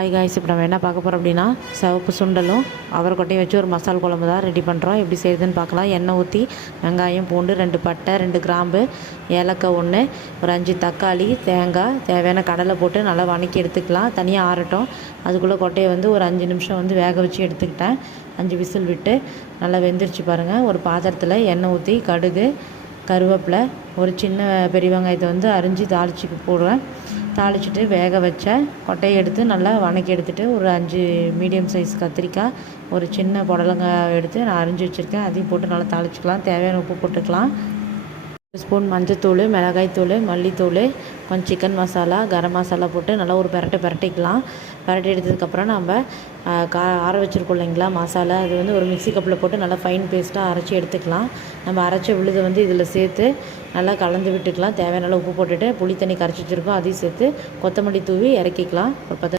Hi guys, இப்போ நம்ம என்ன பார்க்க போகிறோம் அப்படின்னா சிவப்பு சுண்டலும் அவரைக்கொட்டையும் வச்சு ஒரு மசால் குழம்பு தான் ரெடி பண்ணுறோம். எப்படி செய்யுதுன்னு பார்க்கலாம். எண்ணெய் ஊற்றி வெங்காயம், பூண்டு, 2 பட்டை, 2 கிராம்பு, ஏலக்காய் 1, ஒரு 5 தக்காளி, தேங்காய், தேவையான கடலை போட்டு நல்லா வதக்கி எடுத்துக்கலாம். தனியாக ஆறட்டும். அதுக்குள்ளே கொட்டையை ஒரு 5 நிமிஷம் வேக வச்சு எடுத்துக்கிட்டேன். 5 விசில் விட்டு நல்லா வெந்துருச்சு பாருங்கள். ஒரு பாத்திரத்தில் எண்ணெய் ஊற்றி கடுகு, கருவேப்பிலை, ஒரு சின்ன பெரிய வெங்காயத்தை அரிஞ்சு தாளிச்சுக்கு போடுவேன். தாளிச்சிட்டு வேக வச்ச கொட்டையை எடுத்து நல்லா வதக்கி எடுத்துகிட்டு ஒரு 5 மீடியம் சைஸ் கத்திரிக்காய், ஒரு சின்ன புடலங்காய் எடுத்து நான் அரிஞ்சு வச்சுருக்கேன். அதையும் போட்டு நல்லா தாளிச்சிக்கலாம். தேவையான உப்பு போட்டுக்கலாம். 1 ஸ்பூன் மஞ்சத்தூள், மிளகாய்த்தூள், மல்லித்தூள், கொஞ்சம் சிக்கன் மசாலா, கரம் மசாலா போட்டு நல்லா ஒரு பிரட்டிக்கலாம். பிரட்டி எடுத்ததுக்கப்புறம் நம்ம ஆற வச்சுருக்கோம் இல்லைங்களா மசாலா, அது ஒரு மிக்ஸி கப்பில் போட்டு நல்லா ஃபைன் பேஸ்ட்டாக அரைச்சி எடுத்துக்கலாம். நம்ம அரைச்ச விழுதை இதில் சேர்த்து நல்லா கலந்து விட்டுக்கலாம். தேவையான உப்பு போட்டுட்டு புளி தண்ணி கரைச்சி வச்சுருக்கோம், அதையும் சேர்த்து கொத்தமல்லி தூவி இறக்கிக்கலாம். ஒரு 10